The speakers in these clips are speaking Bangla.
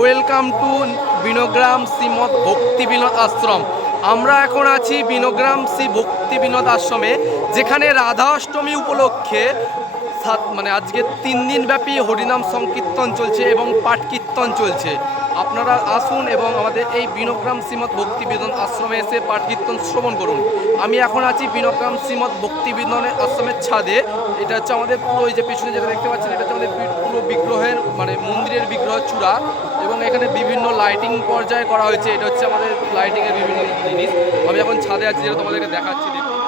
ওয়েলকাম টু বিনোগ্রাম শ্রীমৎ ভক্তি বিনোদ আশ্রম। আমরা এখন আছি বিনোগ্রাম শ্রী ভক্তি বিনোদ আশ্রমে, যেখানে রাধা অষ্টমী উপলক্ষে আজকে 3 দিন ব্যাপী হরিনাম সংকীর্তন চলছে এবং পাঠ কীর্তন চলছে। আপনারা আসুন এবং আমাদের এই বিনোগ্রাম শ্রীমৎ ভক্তি বিনোদ আশ্রমে এসে পাঠ কীর্তন শ্রবণ করুন। আমি এখন আছি বিনোগ্রাম শ্রীমৎ ভক্তি বিনোদ আশ্রমের ছাদে। এটা হচ্ছে আমাদের পুরো এই যে পেছনে যেটা দেখতে পাচ্ছেন, এটা হচ্ছে আমাদের পুরো বিগ্রহের মন্দিরের বিগ্রহ চূড়া, এবং এখানে বিভিন্ন লাইটিং পর্যায়ে করা হয়েছে। এটা হচ্ছে আমাদের লাইটিংয়ের বিভিন্ন জিনিস। আমি এখন ছাদে আছি, যেটা তোমাদেরকে দেখাচ্ছি। দেখুন,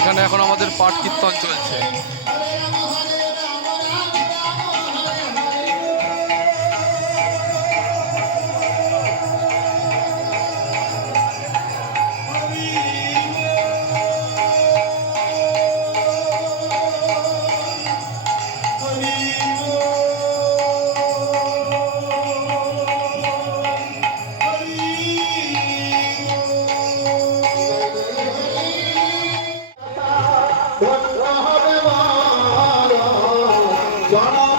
এখানে এখন আমাদের পাঠ কীর্তন চলছে। জনা